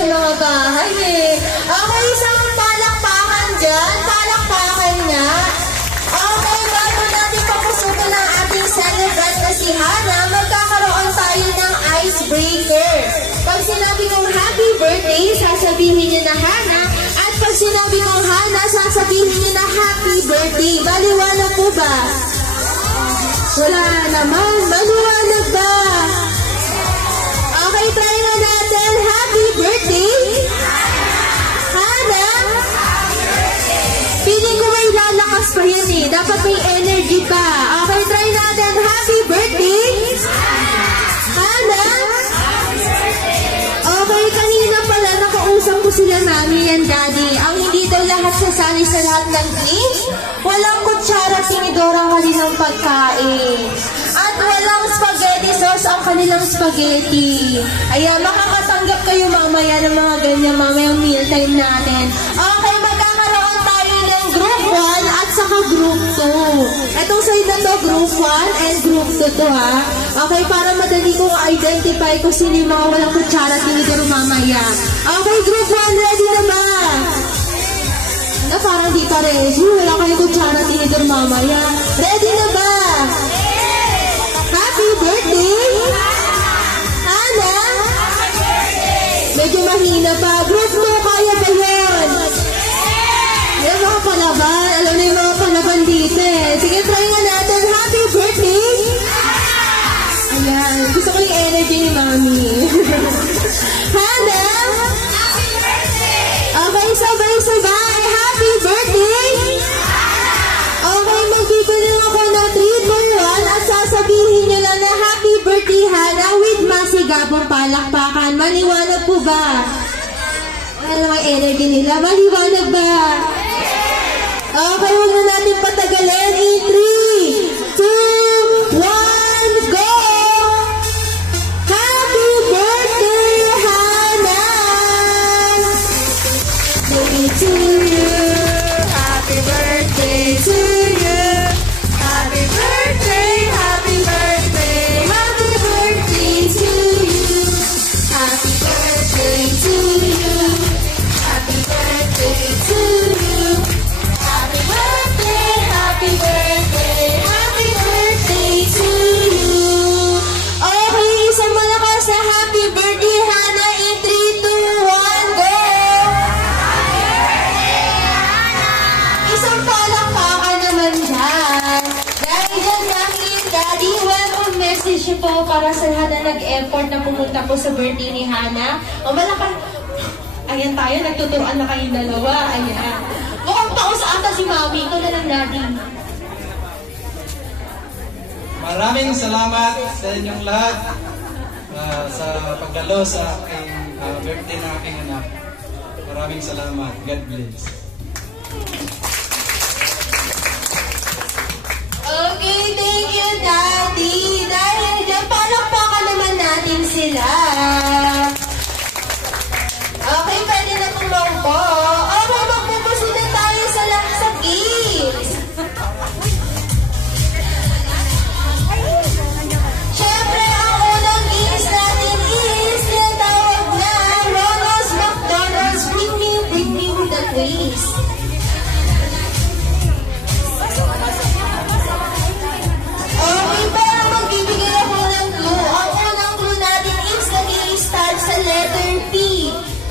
sa mga bahay eh. Okay, isang palakpakan dyan. Palakpakan nga. Okay, bago natin papusukan ang ating celebrant na si Hana, magkakaroon tayo ng icebreaker. Pag sinabi kong happy birthday, sasabihin niyo na Hana. At pag sinabi kong Hana, sasabihin niyo na happy birthday. Maliwanag po ba? Wala naman. Maliwanag ba? Okay, try na natin. Happy birthday! Hana? Feeling ko may lalakas pa yan eh. Dapat may energy pa. Okay, try natin. Happy birthday! Hana? Okay, kanina pala nakausap ko sila mami and daddy. Ang hindi daw lahat sasali sa lahat ng drinks, walang kutsara tinidor ang kanilang pagkain. At walang spaghetti sauce ang kanilang spaghetti. Ayan, makakatanggap kayo mamaya ng mga ganyan mamayang mealtime natin. Okay, magkakaroon tayo ng group 1 at saka group 2. Itong side na to, group 1 and group 2 to ha. Okay, para madali kong identify kung sino yung mga walang kutsara tinidor mamaya. Okay, group 1, ready na ba? Na parang di pa ready. Wala kayo kutsara tinidor mamaya. Ready na ba? Happy birthday! Hana? Medyo mahina pa. Group mo, kaya ba yun? Ayan, mga palaban. Alam na yung mga palaban dito eh. Sige, try nga natin. Happy birthday! Ayan, gusto ko yung energy ni Mami. Hana? Happy birthday! Okay, sabay-sabay. Happy birthday! Okay, magbibili ako ng 3 for 1 at sasabihin nyo lang na happy birthday Hana with masigabong palakpakan. Maliwanag po ba? Wala namang energy nila. Maliwanag ba? Okay, huwag na natin patagalin. In 3, 2, 1, go! Happy birthday Hana! Birthday to you. Happy birthday to you. Happy birthday, happy birthday, happy birthday to you. Happy birthday to you. Happy birthday to you. Happy birthday, happy birthday, happy birthday to you. Okay, isang malakas na happy birthday Hana in 3, 2, 1, go! Isang palakpakan naman dyan. Dahil dyan namin, Daddy, welcome message po para sa lahat na nag-effort na pumunta po sa birthday ni Hana. O malakas, ayan tayo, nagtuturuan na kayong dalawa. Ayan. Mukhang paus ata si Mami. Ito na lang, Daddy. Maraming salamat sa inyong lahat sa pagdalo sa aking birthday na aking anak. Maraming salamat. God bless. Okay, thank you, Daddy. Dahil dyan, palakpakan naman natin sila. Okay, pwede na tumangko. Okay, magpupusin na tayo sa games. Siyempre, ang unang games natin is tinatawag na Ronald's McDonald's Bring Me with a Twist. Okay, pero magbibigay ako ng clue. Ang unang clue natin is nag-i-start sa letter P.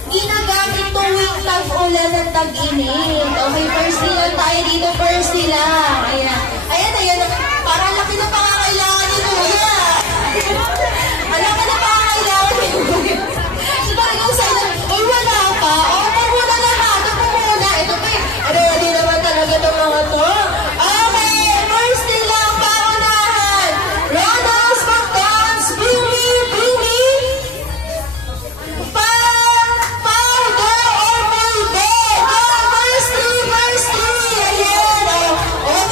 Ginagamit tuwing tag-ulan at tag-init. Okay, first lang tayo dito. First lang. Ayan. Ayan. Para laki na pangangailangan ni Kuya. Ang laki na pangangailangan ni Kuya. So talagang silent. Uy, wala pa. O, pag muna na ha. Ito po muna. Ito pa eh. Ready naman talaga itong mga to. Okay, first lang. Paunahan. Ronald's McDonald's Bring Me. Powder or Malbo. First three. Ayan.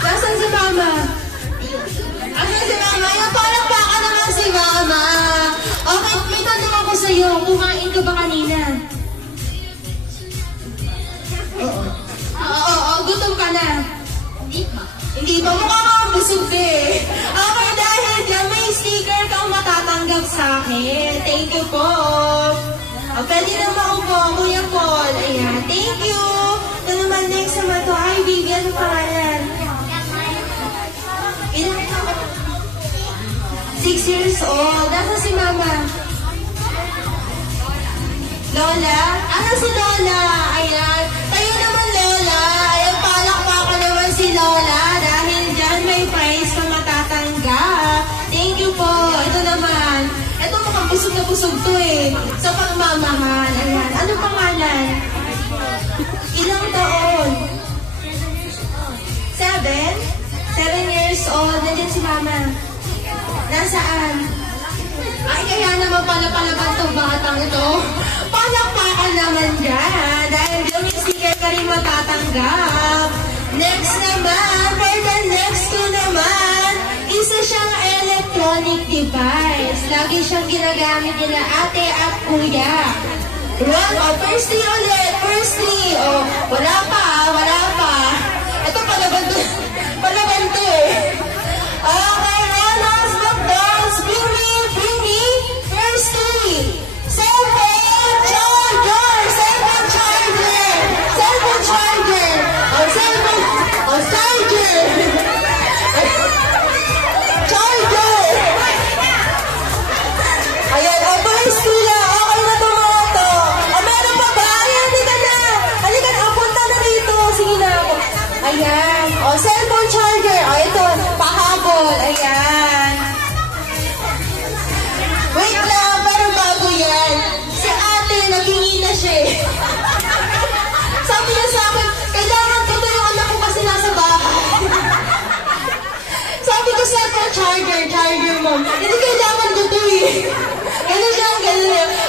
Nasaan si Mama? Asan si Mama? Ayan, palakpakan naman si Mama. Okay, may tanong ako sa'yo. Kumain ka ba kanina? Oo, gutom ka na. Hindi ba? Mukha kang busog eh. Okay, dahil dyan may sticker kang matatanggap sa akin. Thank you po. Pwede na maupo, Kuya Paul. Ayan, thank you. Ito naman, next naman to. Hi, baby. Ano pangalan? Ilan ka? 6 years old. Nasa si Mama? Lola? Ano si Lola? Ayan. Tayo naman, Lola. Ayan, palakpakan naman si Lola. Dahil dyan may prize na matatanggap. Thank you po. Ito naman. Ito mukhang busog na busog to eh. Sa pagmamahal. Ayan. Ano pangalan? Ilang taon? 7? 7 years old. Nandiyan si Mama. Nasaan? Ay, kaya naman pala palaban tong batang ito. Palakpakan naman dyan. Dahil may sticker ka rin matatanggap. Next naman, for the next two naman, isa siyang electronic device. Lagi siyang ginagamit nila ate at kuya. Run, firstly ulit, firstly. Wala pa. Ito palaban to eh. Okay, Ronald's McDonald's, bring me, firstly. Cellphone charger. Ayan, firstly lang. Okay na ito mga to. Meron pa ba? Ayan, halika na. Halika na, punta na rito. Sige na ako. Ayan. Cellphone charger. Ito, pahabol. Ayan. Wait lang, pero bago yan. Si ate, naghingi na siya eh. Sabi niya sa akin, kailangan ko ito yung anak ko kasi nasa bahay. Sabi ko, cellphone charger mo. Hindi kailangan ko ito eh. Ganun siya.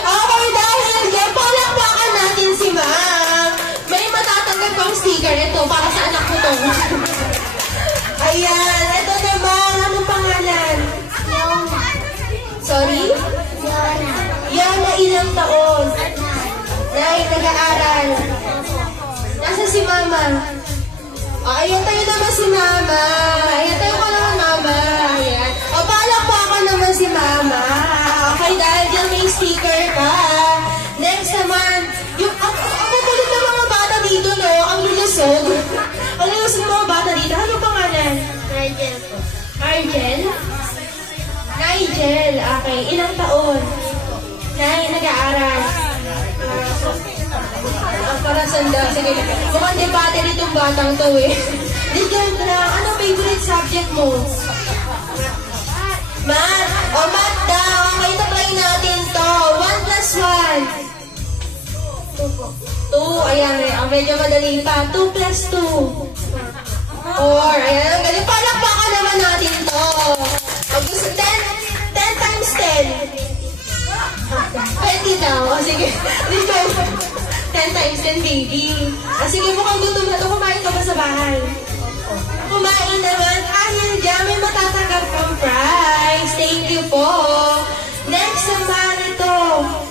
Okay, dahil yan, palakpakan natin si Ma'am. May matatanggap pang sticker. Ito, para sa anak ko to. Ayan, ito naman. Anong pangalan? Sorry? Yana, ilang taon? Nay, nag-aaral. Nasa si Mama? Ayan tayo naman si Mama. Ayan tayo ka naman, Mama. Ayan. Palakpakan naman si Mama. Okay, dahil dyan may sticker ka. Next naman, yung ang kulit ng mga bata dito, no? Ang lulusog. Ang lulusog ng mga bata dito. Ano pangalan? Nigel po. Nigel. Okay, ilang taon? Nag-aaral. Para sanda. Sige, mukhang debate nitong batang to eh. Diyan na, ano favorite subject mo? Math. Math daw. Okay, try natin to. 1 plus 1. 2 po. 2. Ayan, medyo madali pa. 2 plus 2. 4. Ayan, ang galing. Palakpakan naman natin to. Gusto 10 times 10. 20 daw. Sige. 10 times 10, baby. Sige, mukhang gutom na ito. Kumain ka ba sa bahay? Kumain naman. Ayun dyan, may matatanggap kang prize. Thank you po. Next naman ito.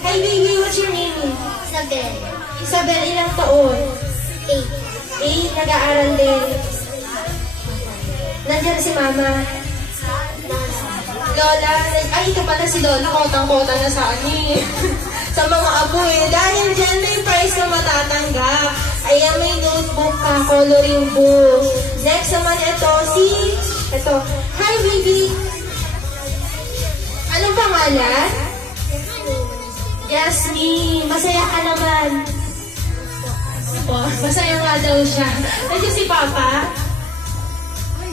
Hi, baby. What's your name? Isabel, ilang taon? 8. Nag-aaral din. Nandiyan si Mama. Lola. Ay, ito pala si Lola. Kotang-kota na sa akin. Sa mga apo eh. Dahil dyan may prize na matatanggap. Ayan, may notebook ka, coloring book. Next naman ito, ito. Hi, baby. Anong pangalan? Yasmin. Masaya ka naman. Masaya nga daw siya. Nandiyan si Papa?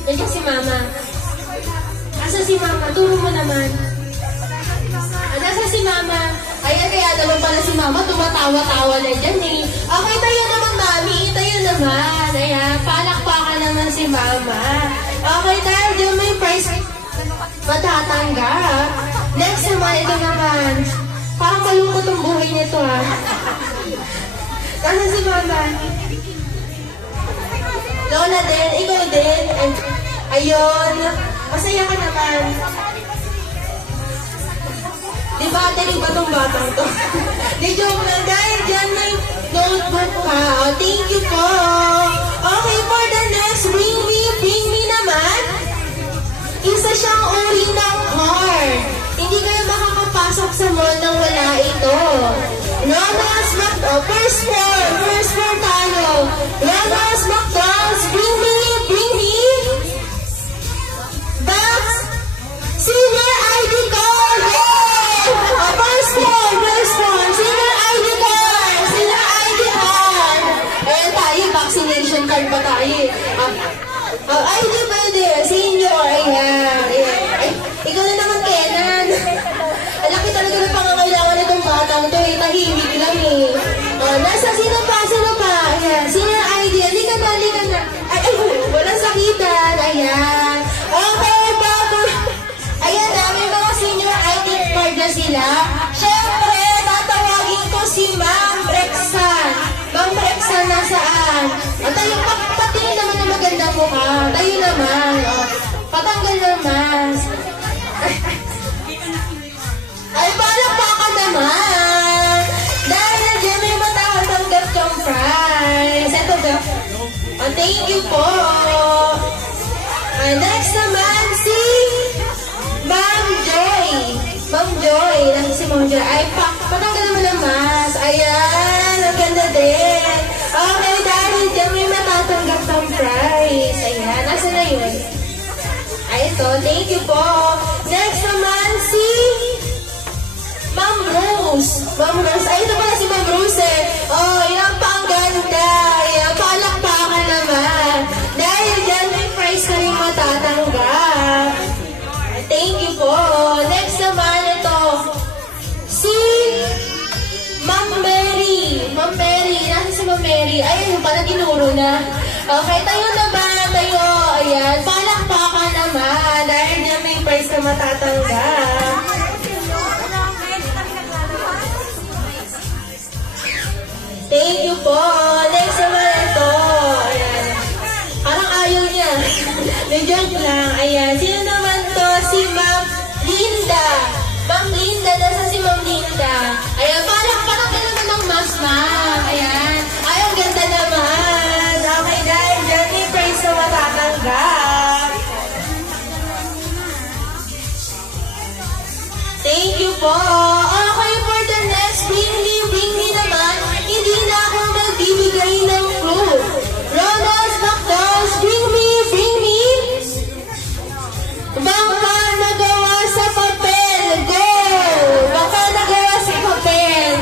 Nandiyan si Mama? Asa si Mama? Turo mo naman. Nasa si Mama? Ayan, kaya naman pala si Mama, tumatawa-tawa na dyan eh. Okay, tayo naman, Mami. Tayo naman. Ayan, palakpakan naman si Mama. Okay, dahil dyan may prize matatanggap. Next naman, ito naman. Parang malungkot ang buhay nito ah. Nasa si Mama? Lola, sana din, ikaw din. Ayun, masaya ka naman. Di battery ba tong batang to? Di joke lang, dahil dyan may notebook ka. Oh, thank you po. Okay, for the next, bring me naman. Isa siyang uri ng card. Hindi kayo makakapasok sa mall nang wala ito. Ronald's McDonald's, first floor tayo. Ronald's McDonald's, bring me. Box, senior ID card. First floor, senior ID card. Ayan tayo, vaccination card pa tayo. ID pwede, senior, ayan. Ay, ikaw na naman, Kenan. Laki talaga ng pangangailangan nitong batang to, tahimik lang eh. Nasa sino pa? Ayan, senior ID, halika na. Ay, walang sakitan, ayan. Okay, bago. Ayan, may mga senior ID card na sila. Siyempre, tatawagin ko si Ma'am Rexan. Ma'am Rexan, nasaan? Tayo, patingin naman ng magandang mukha. Tayo naman. Patanggal ng mask. Ay, palakpakan naman. Dahil nandiyan may matatanggap kang prize. Ito ba? Thank you po. Next naman, si Ma'am Joy. Ma'am Joy. Nasa si Ma'am Joy. Ay, patanggal naman ng mask. Ayan, ang ganda din. Okay, dahil dyan may matatanggap kang prize. Ayan, nasa na yun? Ay, ito. Thank you po. Next naman, si Ma'am Rose. Ay, ito pala si Ma'am Rose eh. Oh, yan pa ang ganda. Yan, palakpakan naman. Dahil dyan may prize na rin matatanggap. Thank you po. Next naman ito. Si Ma'am Mary. Nasa si Ma'am Mary. Ayun, parang ginuro na. Okay, tayo naman. Ayan, palakpakan naman. Dahil dyan may prize na matatanggap. Thank you po. Next naman ito. Ayan. Parang ayaw niya. Joke lang. Ayan. Sino naman to? Si Ma'am Linda. Ma'am Linda. Nasa si Ma'am Linda. Ayan. Parang ka naman ng mas, ma'am. Ayan. Ay, ang ganda naman. Okay, dahil dyan may prize na matatanggap. Thank you po. Okay, for the next, bring me naman. Hindi na ako magbibigay ng fruit. Ronald's McDonald's, bring me. Baka nagawa sa papel. Go! Baka nagawa sa papel.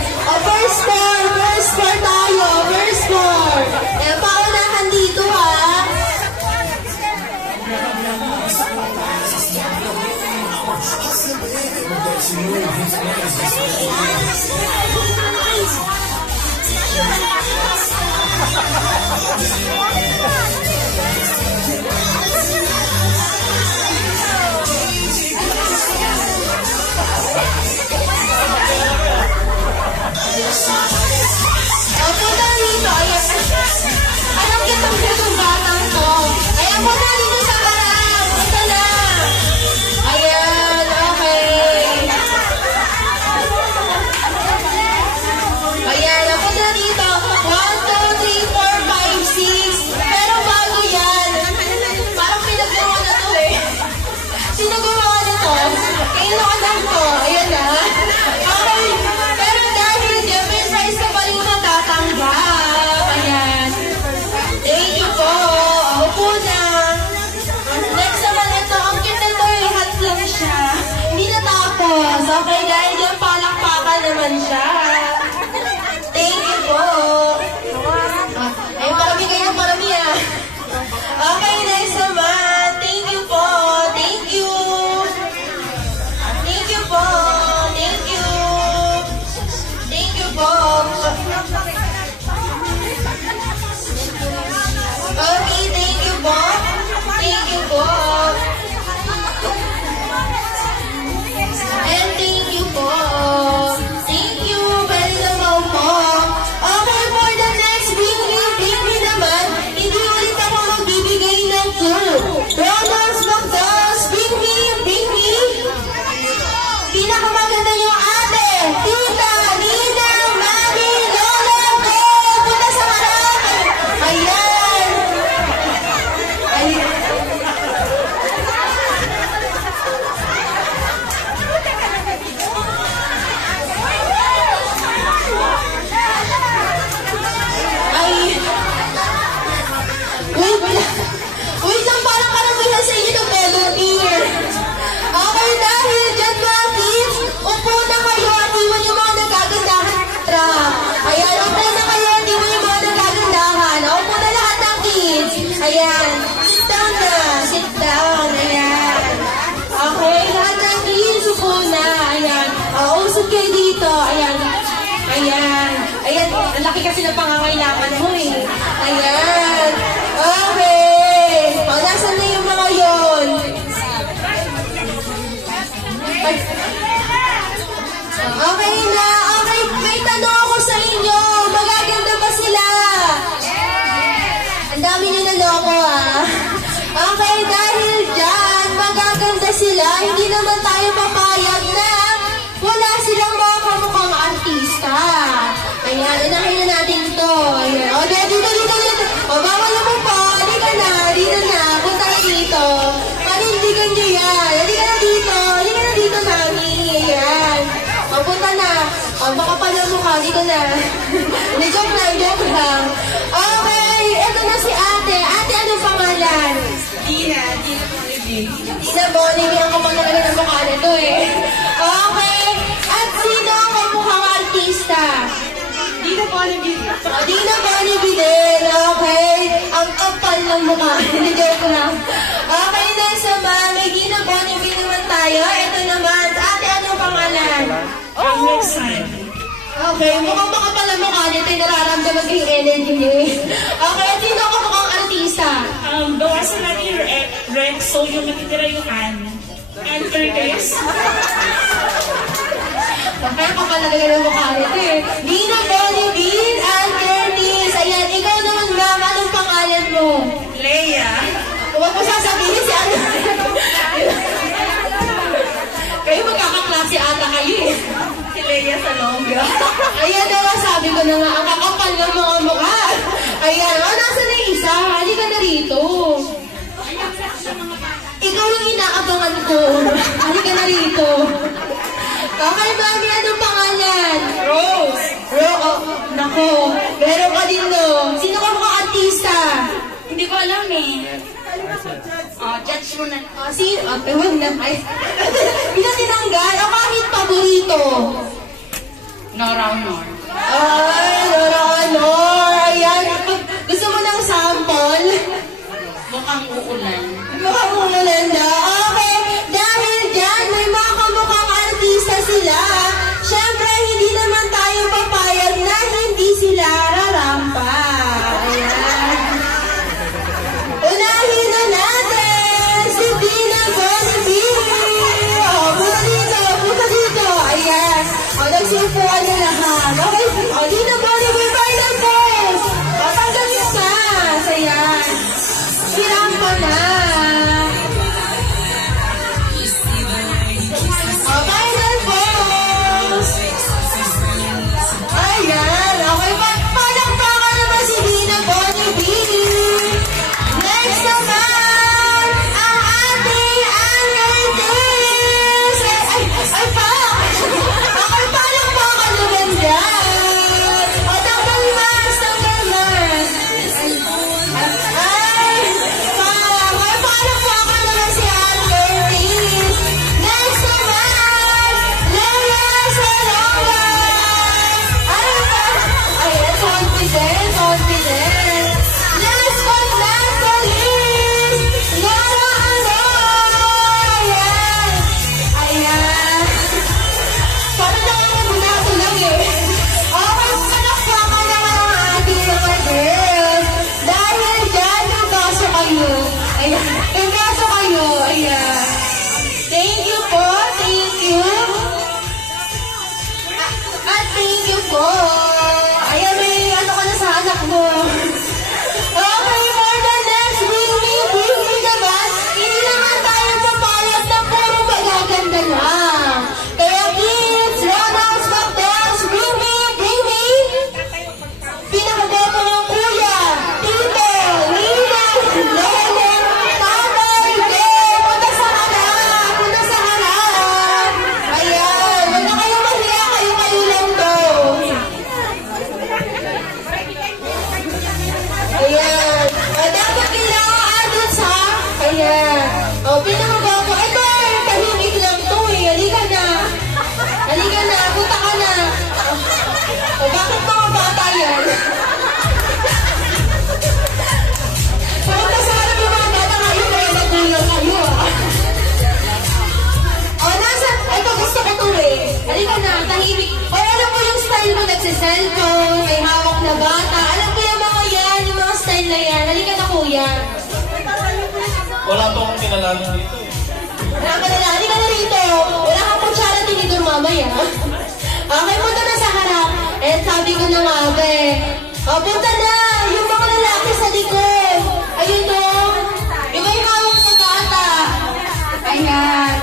kasi ng pangangailangan mo eh. Ayan. Okay. O, nasan na yung mga yon? Okay na. Okay, may tanong ako sa inyo. Magaganda ba sila? Ang dami nyo naloko ah. Okay, dahil dyan, magaganda sila. Hindi naman tayo papayag na wala silang mga kamukhang artista. Ayan, unahin na natin ito. Ayan. O, dito. O, bawal mo po. Halika na. Punta na dito. Panindigan nyo yan. Halika na dito, mami. Ayan. O, punta na. O, baka pala mukha. Dito na. Joke lang. Okay, ito na si ate. Ate, anong pangalan? Dina Bonneville. Dina Bonneville, ang kapag talaga ng mukha nito eh. Okay. At sino ang kamukhang artista? Dina Bonneville. Dina Bonneville din. Okay. Ang kapal ng mukha. Joke lang. Okay, next naman. May Dina Bonneville naman tayo. Ito naman. Ate, anong pangalan? Okay, mukhang makapal ang mukha nito. Nararamdaman ko yung energy niyo eh. Okay, at sino ang kamukhang artista? Bawasan natin yung Rex, so yung matitira yung Ann Curtis. Kaya kapal na talaga ng mukha nito eh. Dina Bonneville, Ann Curtis. Ayan, ikaw naman ma'am, anong pangalan mo? Leia. Huwag mo sasabihin si ano. Kayo magkakaklase ata kayo eh. Si Leia Salonga. Ayan, diba sabi ko na nga, ang kakapal ng mga mukha. Ayan, nasa na yung isa? Halika na rito. Ikaw yung inaabangan ko. Halika na rito. Okay, mami, anong pangalan? Rose. Oh, nako. Meron ka din no. Sino ka mga artista? Hindi ko alam eh. Judge mo na. Sino? Huwag na. Ay. Pinatinanggal. O kahit paborito. Nora Honor. Ay, Nora Honor. Ayan. Gusto mo ng sample? Mukhang uulan. Mukhang umulan na. Okay. Dahil dyan, may mga kamukhang artista sila. Siyempre, hindi naman tayo papayag na hindi sila rarampa. Ayan. Unahin na natin si Dina Bonneville. Punta dito. Ayan. O, nagsipuan na lahat. Okay. O, Dina Bonneville, final pose. Patanggal yung mask. Ayan. Sirampa na. O, final pose. Ayan. Okay. Palakpakan naman si Dina Bonneville. Next naman, ang ating Ann Curtis. Ay, okay, palakpakan naman dyan. O, tanggal mask. Ay, palakpakan naman si Ann Curtis. Next naman, Leia Salonga. Ayan, confident. Last but not the least, Nora Honor. Ayan. Parang nakakabunato lang eh. Okay, palakpakan naman ang ating mga girls. Dahil dyan, nagkaso kayo. Ayan. Ayan. Thank you po. Thank you. At thank you po. Ayan, may ano ka na sa anak mo. Okay, for the next bring me naman, hindi naman tayo papayag na puro magaganda lang. Kaya kids, Ronalds, McDonald's, bring me. Pinakaboto ng kuya, tito, nina, lolo, tatay, punta sa harap. Ayan, wala kayong mahiya, kayo lang to. Ayan. Dapat kailangan adults ha. Ayan. O, pinakaboto. Ito, tahimik lang to eh. Halika na. Punta ka na. O, bakit mga bata yan? Punta sa harap yung mga bata kayo. Kaya nagulang kayo ah. O, ito gusto ko to eh. Halika na, tahimik. O, alam mo yung style mo, nagsiselfone, may hawak na bata. Alam ko yung mga yan, yung mga style na yan. Halika na kuya. Wala pa akong kinalaman dito. Wala ka na, halika na rito. Wala kang kutsara tinidor mamaya. Okay, punta na sa harap. Eh, sabi ko na nga, be. O, punta na. Yung mga lalaki sa likod. Ayun o. Iba yung hawak sa bata. Ayan.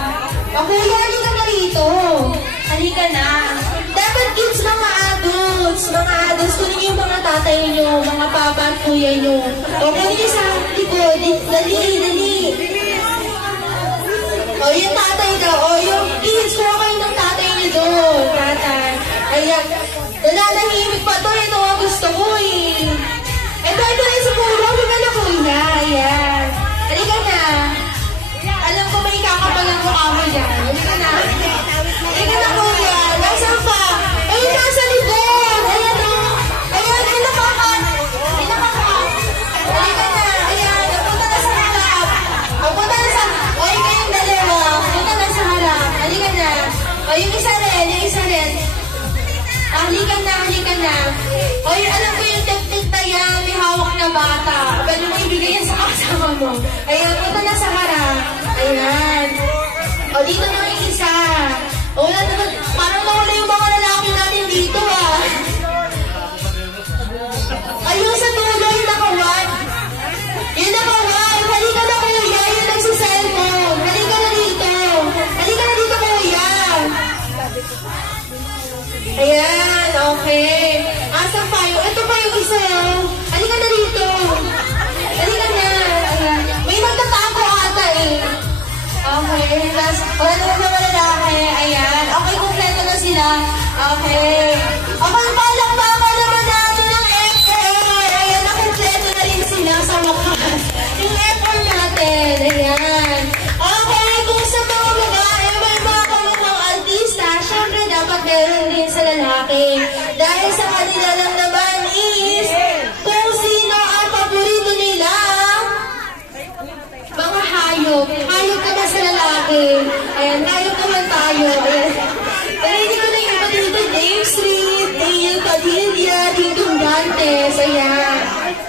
O, kuya, halika na rito. Halika na. Dapat kids, mga adults. Mga adults, kunin niyo yung mga tatay niyo, mga papa at kuya niyo. O, kunin niyo sa likod. Dali, dali. O, yung tatay daw. O, yung kids, kuha kayo ng tatay niyo doon. Tatay. Ayan. Nananahimik pa to. Ito ang gusto ko eh. Ito rin sa kuya. Halika na kuya. Ayan. Halika na. Alam ko may kakapalang mukha mo dyan. Halika na. Halika na kuya. Nasaan pa? Ayun, nasa likod. Ayan o. Ayan, may nakakat. May nakakat. Halika na. Ayan, napunta na sa harap. Napunta na sa... O, kayong dalawa. Napunta na sa harap. Halika na. O, yung isa rin. Yung isa rin. Halika na, halika na. O, alam ko yung tip-tip na yan. May hawak na bata. Pwede mo ibigay yan sa kasama mo. Ayan, punta na sa harap. Ayan. O, dito na yung isa. O, wala naman. Parang nawala yung mga lalaki natin dito, ah. Ayun sa dulo, yung nakawan. Yung nakawan. Halika na, kuya. Yung nagsiselfone. Halika na dito. Halika na dito, kuya. Ayan, okay. Asan pa yung? Ito pa yung isa. Halika na dito. Halika na. Ayan. May nagtatago ata eh. Okay. Tapos, wala naman na malalaki. Ayan. Okay, kumpleto na sila. Okay. Okay, palakpakan naman natin ang FR. Ayan, nakumpleto na rin sila sa wakas. Yung FR natin. Ayan. Okay, kung sa mga babae, may mga kamukhang artista, syempre dapat meron din sa lalaki. Dahil sa kanila lang naman is kung sino ang paborito nila. Mga hayop. Hayop naman sa lalaki. Ayan, hayop naman tayo. Ayan. Narinig ko na yung iba dito. Dave Street, Dale Padilla, Tito Dantes. Ayan.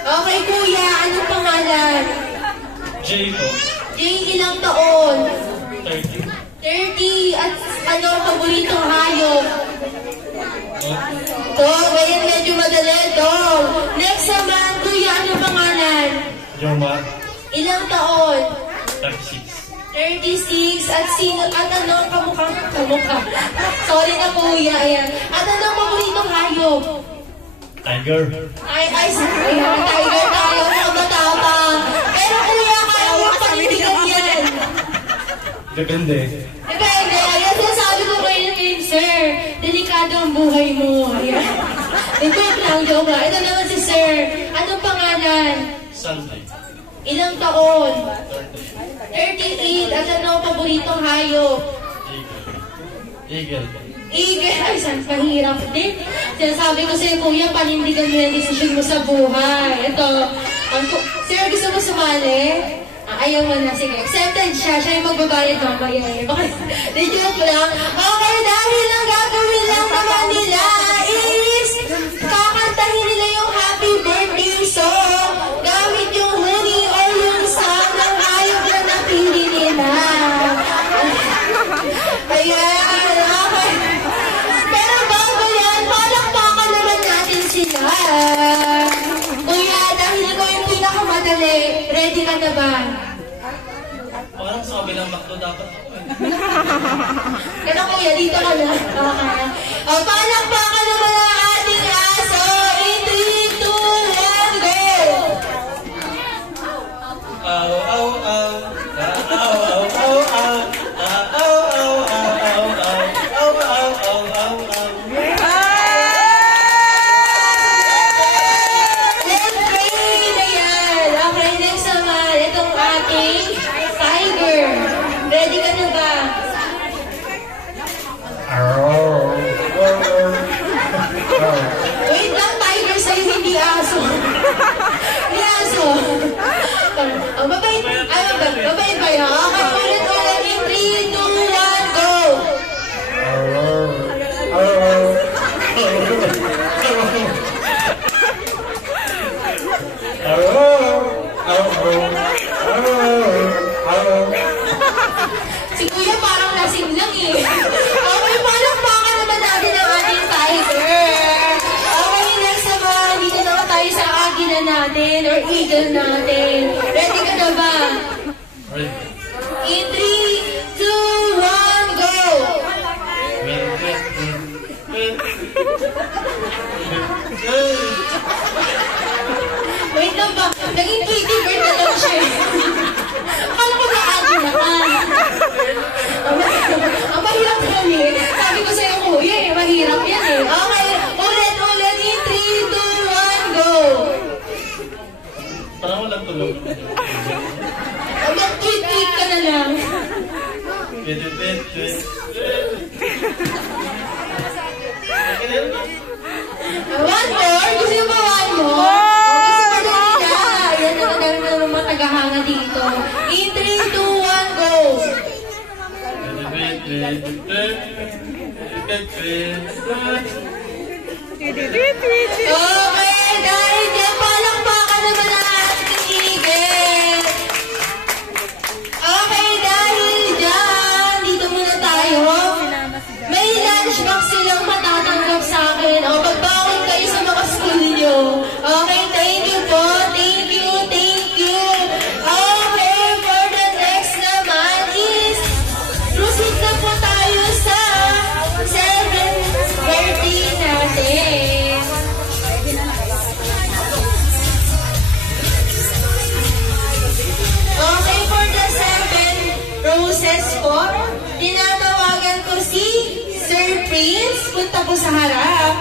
Okay, kuya. Anong pangalan? Jay po. Jay, ilang taon? 30. 30. At ano ang paboritong hayop? To, ngayon medyo madali. To. Next naman, kuya, anong pangalan? Jomar. Ilang taon? 36. 36. At sino, at ano ang kamukha? Sorry na kuya, ayan. At ano ang paboritong hayop? Tiger. Ay, ayan, tiger tayo, mga matapang. Pero kuya, kaya mo panindigan yan. Depende. Depende, ayan, sinasabi ko kayo ngayon, sir. Delikado ang buhay mo, ayan. Ito lang, joke lang. Ito naman si sir. Anong pangalan? Sunday. Ilang taon? 30. 38. At ano ang paboritong hayop? Eagle. Eagle. Ay, saan pahirap din. Sinasabi ko sa'yo, kuya, panindigan mo yung decision mo sa buhay. Ito. Sir, gusto mo sumali? Ayaw mo na. Sige, accepted siya. Siya yung magbabayad mamaya. Bakit? Di joke lang. Okay, dahil ang gagawin lang naman nila is kakantahin nila yung happy birthday song gamit yung hoodie or yung song ng hayop na napili nila. Ayan, okay. Pero bago yan, palakpakan naman natin sila. Kuya, dahil ikaw yung pinakamadali, ready ka na ba? Parang sa kabilang makto dapat ako eh. Kaya kuya, dito ka na. Okay. O, palakpakan naman ang ating aso. In 3, 2, 1, go! Ow, ow, ow. Ow, ow, ow, ow. Ow, ow, ow, ow, ow. Ow, ow, ow, ow, ow. Let's pray na yan. Okay, next naman. Itong ating tiger. Ready ka na ba? Ow, ow, ow. natin or eagle natin. Ready ka na ba? Ready. In 3, 2, 1, go! Wait lang ba? Naging Tweety Bird na lang siya. Akala ko na-adi na ka. Ang mahirap yan eh. Sabi ko sa'yo, kuya eh. Mahirap yan eh. Okay, ulit. In 3, 2, 1, go! Parang walang tulog. Mag-tweet ka na lang. One more? Gusto nyo ba one more? Gusto mo na. Yan na dami na naman mga tagahanga dito. In 3, 2, 1, go! Okay, dahil dyan, palakpakan naman ang ating igil. Okay, dahil dyan, dito muna tayo. May lunchbox silang matatanggap sa akin. O, magbaon kayo sa mga school nyo. Okay, thank you po. Thank you. Okay, for the next naman is, proceed na po tayo sa 7th birthday natin. Okay, for the 7 roses po, tinatawagan ko si Sir Prince. Punta po sa harap.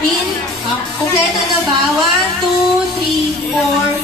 Kumpleto na ba? 1, 2, 3, 4,